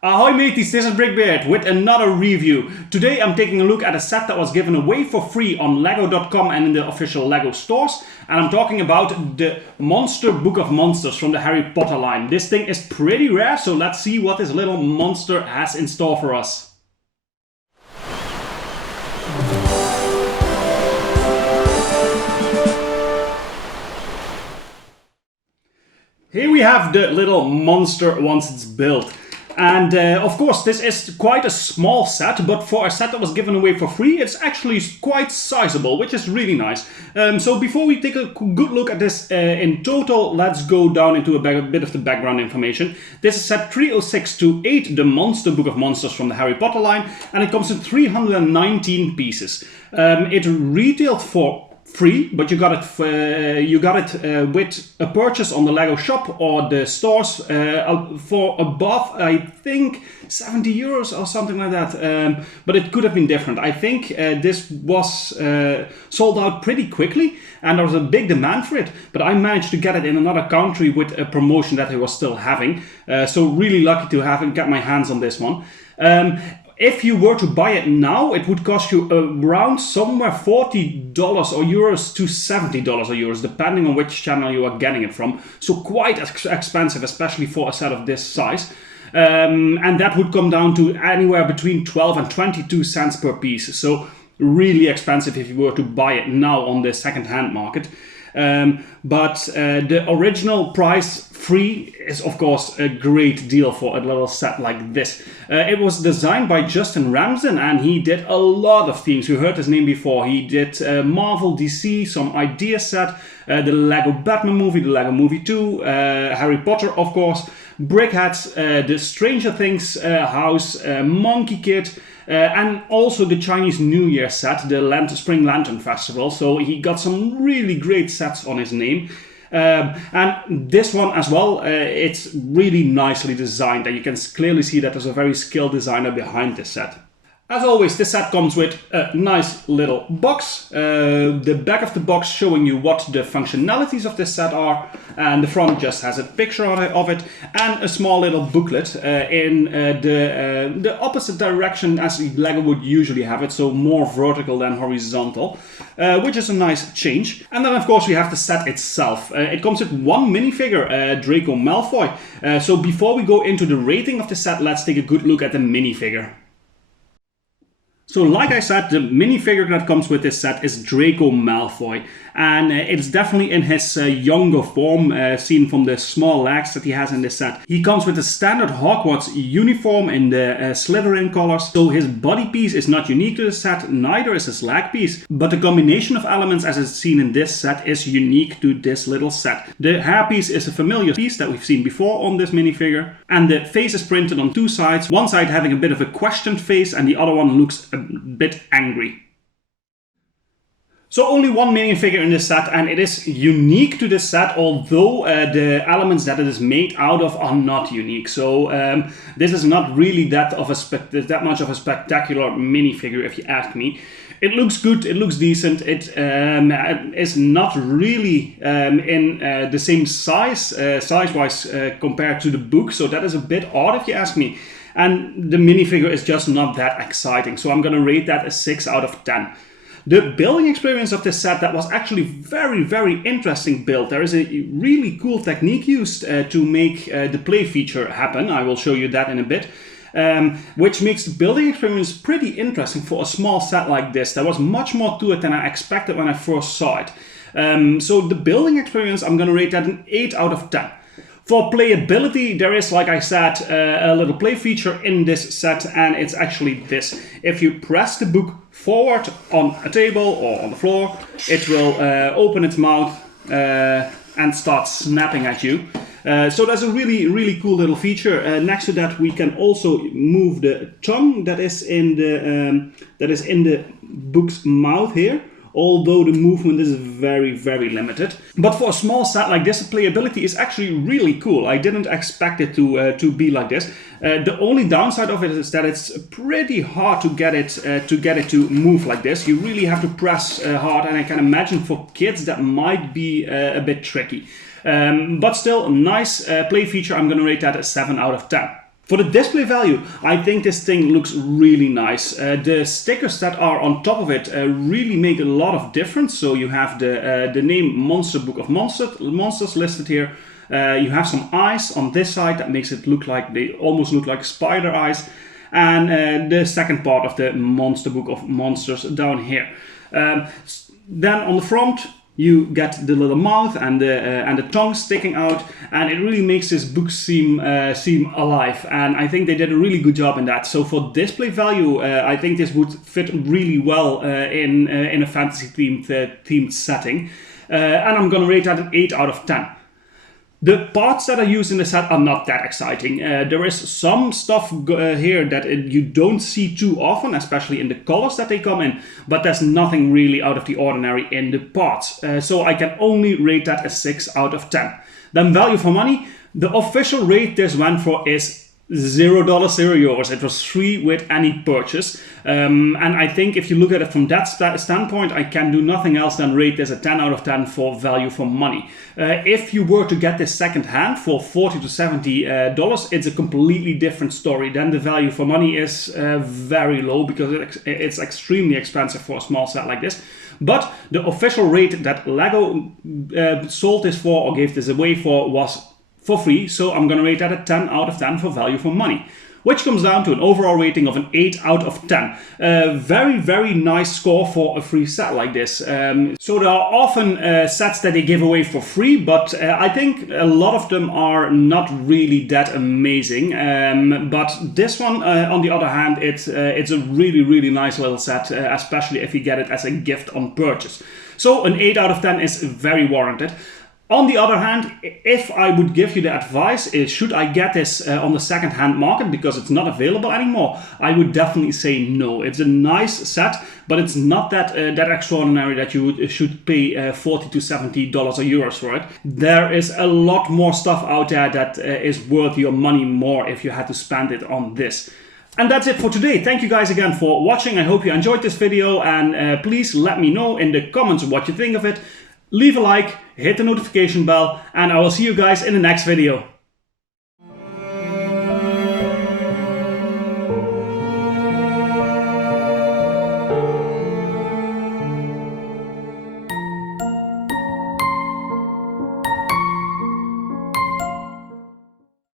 Ahoy mateys, this is BrickBeard with another review. Today I'm taking a look at a set that was given away for free on lego.com and in the official LEGO stores. And I'm talking about the Monster Book of Monsters from the Harry Potter line. This thing is pretty rare, so let's see what this little monster has in store for us. Here we have the little monster once it's built. And of course this is quite a small set, but for a set that was given away for free, it's actually quite sizable, which is really nice. So before we take a good look at this in total, let's go down into a bit of the background information. This is set 30628, the Monster Book of Monsters from the Harry Potter line, and it comes in 319 pieces. It retailed for free, but you got it with a purchase on the LEGO shop or the stores for above, I think, 70 euros or something like that. But it could have been different. I think this was sold out pretty quickly and there was a big demand for it, but I managed to get it in another country with a promotion that they were still having. So really lucky to get my hands on this one. If you were to buy it now, it would cost you around somewhere $40 or euros to $70 or euros, depending on which channel you are getting it from. So quite expensive, especially for a set of this size. And that would come down to anywhere between 12 and 22 cents per piece. So really expensive if you were to buy it now on the second-hand market. But the original price free is of course a great deal for a little set like this. It was designed by Justin Ramsden and he did a lot of themes. You heard his name before. He did Marvel, DC, some idea set, the Lego Batman movie, the Lego Movie 2, Harry Potter of course, Brickheads, the Stranger Things house, Monkey Kid, and also the Chinese New Year set, the Spring Lantern Festival. So he got some really great sets on his name. And this one as well, it's really nicely designed and you can clearly see that there's a very skilled designer behind this set. As always, this set comes with a nice little box, the back of the box showing you what the functionalities of this set are, and the front just has a picture of it, and a small little booklet in the opposite direction as LEGO would usually have it, so more vertical than horizontal, which is a nice change. And then of course we have the set itself. It comes with one minifigure, Draco Malfoy. So before we go into the rating of the set, let's take a good look at the minifigure. So like I said, the minifigure that comes with this set is Draco Malfoy, and it's definitely in his younger form, seen from the small legs that he has in this set. He comes with the standard Hogwarts uniform in the Slytherin colors, so his body piece is not unique to the set, neither is his leg piece, but the combination of elements as is seen in this set is unique to this little set. The hair piece is a familiar piece that we've seen before on this minifigure, and the face is printed on two sides, one side having a bit of a questioned face and the other one looks a bit angry. So only one minifigure in this set, and it is unique to this set, although the elements that it is made out of are not unique. So this is not really that much of a spectacular minifigure if you ask me. It looks good, it looks decent, it is not really in the same size-wise compared to the book, so that is a bit odd if you ask me. And the minifigure is just not that exciting, so I'm gonna rate that a 6 out of 10. The building experience of this set, that was actually very interesting build. There is a really cool technique used to make the play feature happen. I will show you that in a bit. Which makes the building experience pretty interesting for a small set like this. There was much more to it than I expected when I first saw it. So the building experience, I'm gonna rate that an 8 out of 10. For playability, there is, like I said, a little play feature in this set, and it's actually this. If you press the book forward on a table or on the floor, it will open its mouth and start snapping at you. So that's a really cool little feature. Next to that, we can also move the tongue that is in the book's mouth here. Although the movement is very limited. But for a small set like this, the playability is actually really cool. I didn't expect it to be like this. The only downside of it is that it's pretty hard to get it to move like this. You really have to press hard, and I can imagine for kids that might be a bit tricky. But still, a nice play feature. I'm going to rate that a 7 out of 10. For the display value, I think this thing looks really nice. The stickers that are on top of it really make a lot of difference. So you have the name Monster Book of Monsters listed here. You have some eyes on this side that makes it look like, they almost look like spider eyes. And the second part of the Monster Book of Monsters down here. Then on the front, you get the little mouth and the tongue sticking out, and it really makes this book seem alive. And I think they did a really good job in that. So for display value, I think this would fit really well in a fantasy themed setting. And I'm gonna rate that an 8 out of 10. The parts that are used in the set are not that exciting. There is some stuff here that you don't see too often, especially in the colors that they come in, but there's nothing really out of the ordinary in the parts. So I can only rate that a 6 out of 10. Then value for money, the official rate this went for is $0, €0. It was free with any purchase. And I think if you look at it from that standpoint, I can do nothing else than rate this a 10 out of 10 for value for money. If you were to get this second hand for $40 to $70, it's a completely different story. Then the value for money is very low because it's extremely expensive for a small set like this. But the official rate that LEGO sold this for or gave this away for was for free, so I'm gonna rate that a 10 out of 10 for value for money, which comes down to an overall rating of an 8 out of 10. Very, very nice score for a free set like this. So there are often sets that they give away for free, but I think a lot of them are not really that amazing. But this one, on the other hand, it's a really, really nice little set, especially if you get it as a gift on purchase. So an 8 out of 10 is very warranted. On the other hand, if I would give you the advice is should I get this on the second-hand market because it's not available anymore, I would definitely say no. It's a nice set, but it's not that extraordinary that you should pay $40 to $70 or euros for it. There is a lot more stuff out there that is worth your money more if you had to spend it on this. And that's it for today. Thank you guys again for watching. I hope you enjoyed this video, and please let me know in the comments what you think of it. Leave a like, hit the notification bell, and I will see you guys in the next video.